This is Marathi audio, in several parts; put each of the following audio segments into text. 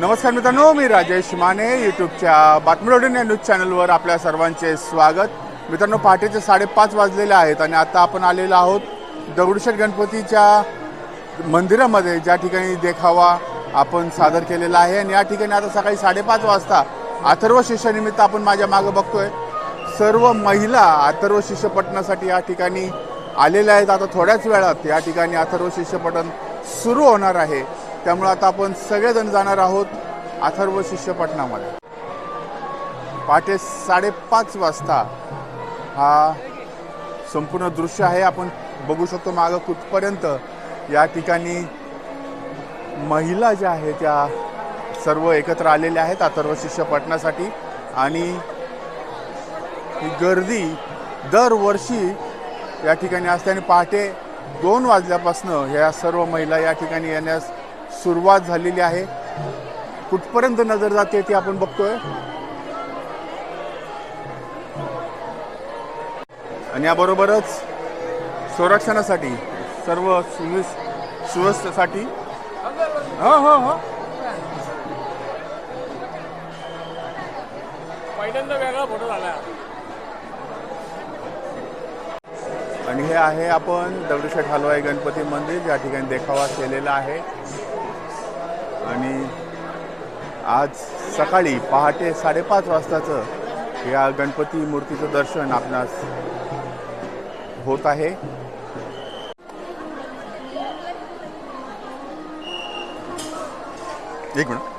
नमस्कार मित्रांनो मी राजेश माने यूट्यूबच्या बातमीरोडीन या न्यूज चॅनलवर आपल्या सर्वांचे स्वागत. मित्रांनो पहाटेचे साडेपाच वाजलेले आहेत आणि आता आपण आलेलो आहोत दगडूशेठ गणपतीच्या मंदिरामध्ये. ज्या ठिकाणी देखावा आपण सादर केलेला आहे आणि या ठिकाणी आता सकाळी साडेपाच वाजता अथर्व शिष्यानिमित्त आपण माझ्या मागं बघतोय. सर्व महिला अथर्व शिष्यपठणासाठी या ठिकाणी आलेल्या आहेत. आता थोड्याच वेळात या ठिकाणी अथर्व शिष्यपठण सुरू होणार आहे. त्यामुळे आता आपण सगळेजण जाणार आहोत अथर्व शिष्यपटनामध्ये पहाटे साडेपाच वाजता हा संपूर्ण दृश्य आहे. आपण बघू शकतो मागं कुठपर्यंत या ठिकाणी महिला ज्या आहेत त्या सर्व एकत्र आलेल्या आहेत अथर्व शिष्यपटनासाठी आणि ही गर्दी दरवर्षी या ठिकाणी असते. आणि पहाटे दोन वाजल्यापासनं ह्या सर्व महिला या ठिकाणी येण्यास सुरुवात झालेली आहे. कुठपर्यंत नजर जाते ते आपण बघतोय. आणि याबरोबरच संरक्षणासाठी सर्व सुविस सुव्यवस्थेसाठी. हो हो हो. पहिल्यांदा वेगळा फोटो झाला. आणि हे आहे आपण दगडूशेठ हलवाई गणपती मंदिर या ठिकाणी देखावा केलेला आहे. आणि आज सकाळी पहाटे साडेपाच वाजताचं या गणपती मूर्तीचं दर्शन आपणास होत आहे. एक मिनिट.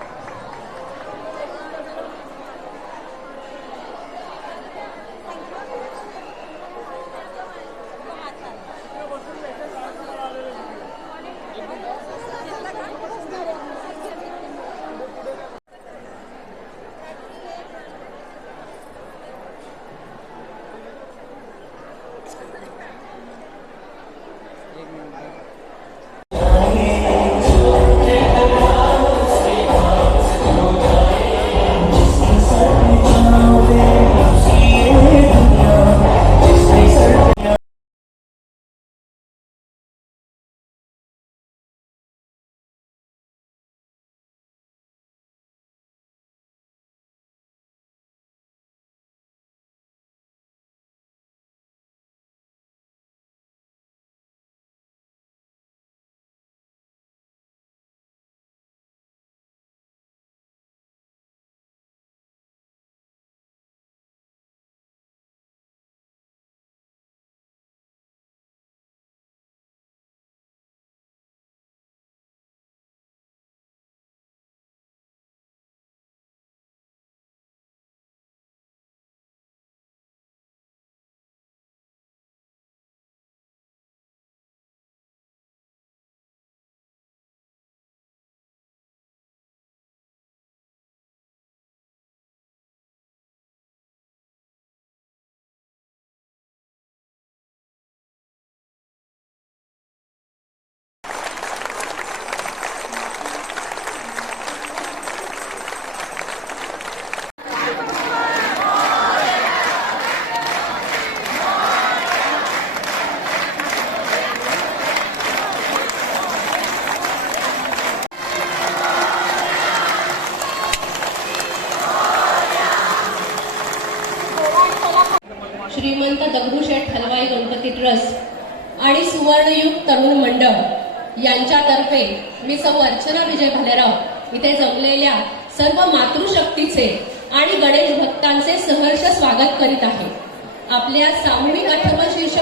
तर्फे मी सौ अर्चना विजय भालेराव इथे जमलेल्या सर्व मातृशक्तीचे आणि गणेश भक्तांचे सहर्ष स्वागत करीत आहे. आपल्या सामूहिक अठर्व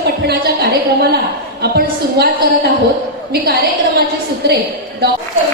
पठणाच्या कार्यक्रमाला आपण सुरुवात करत आहोत. मी कार्यक्रमाची सूत्रे डॉक्टर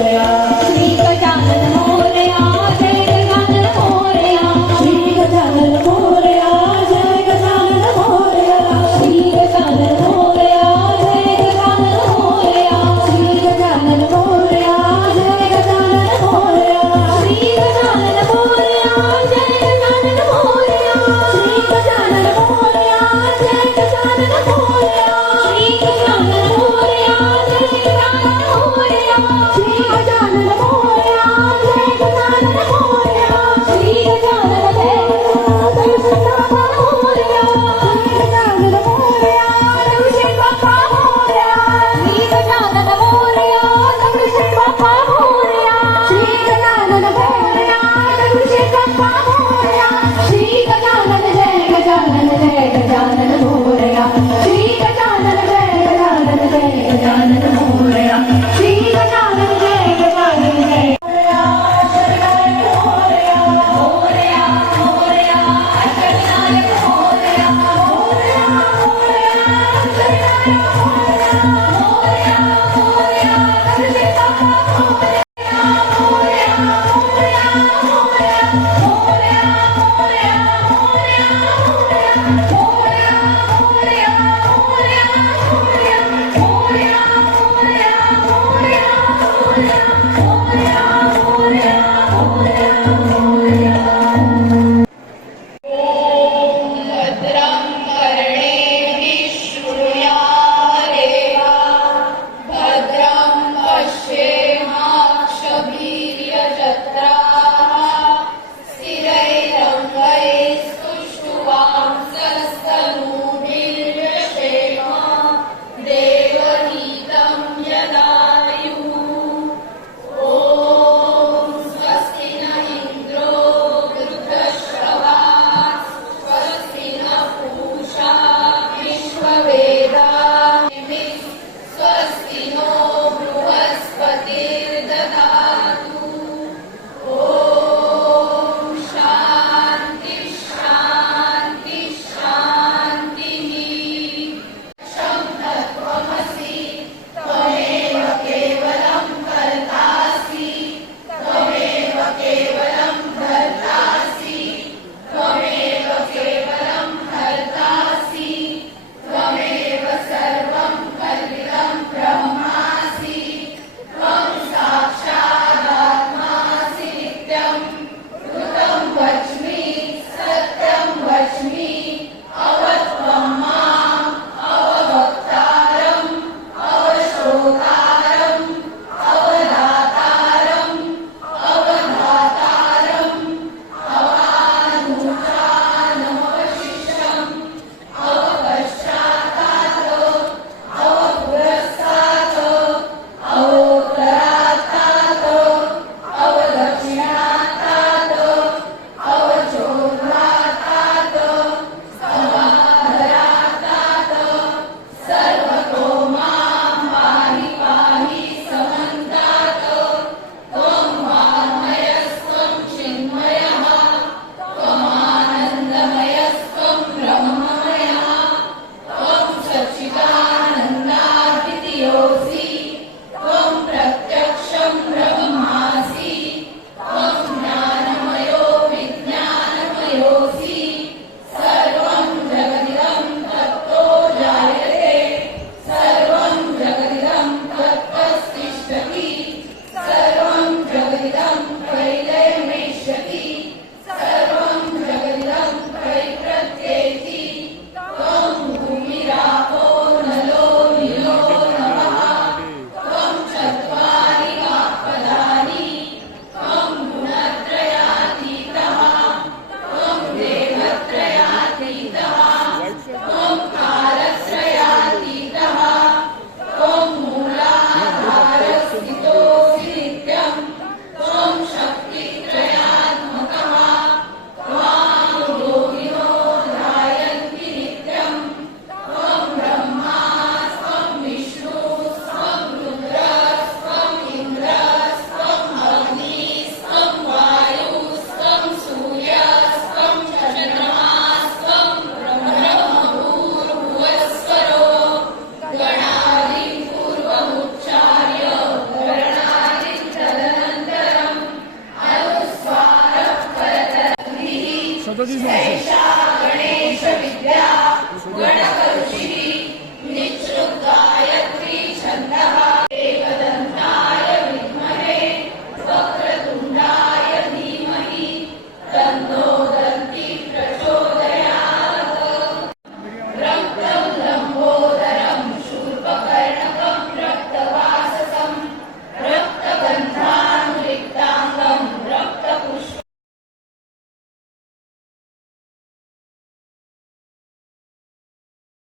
Yeah.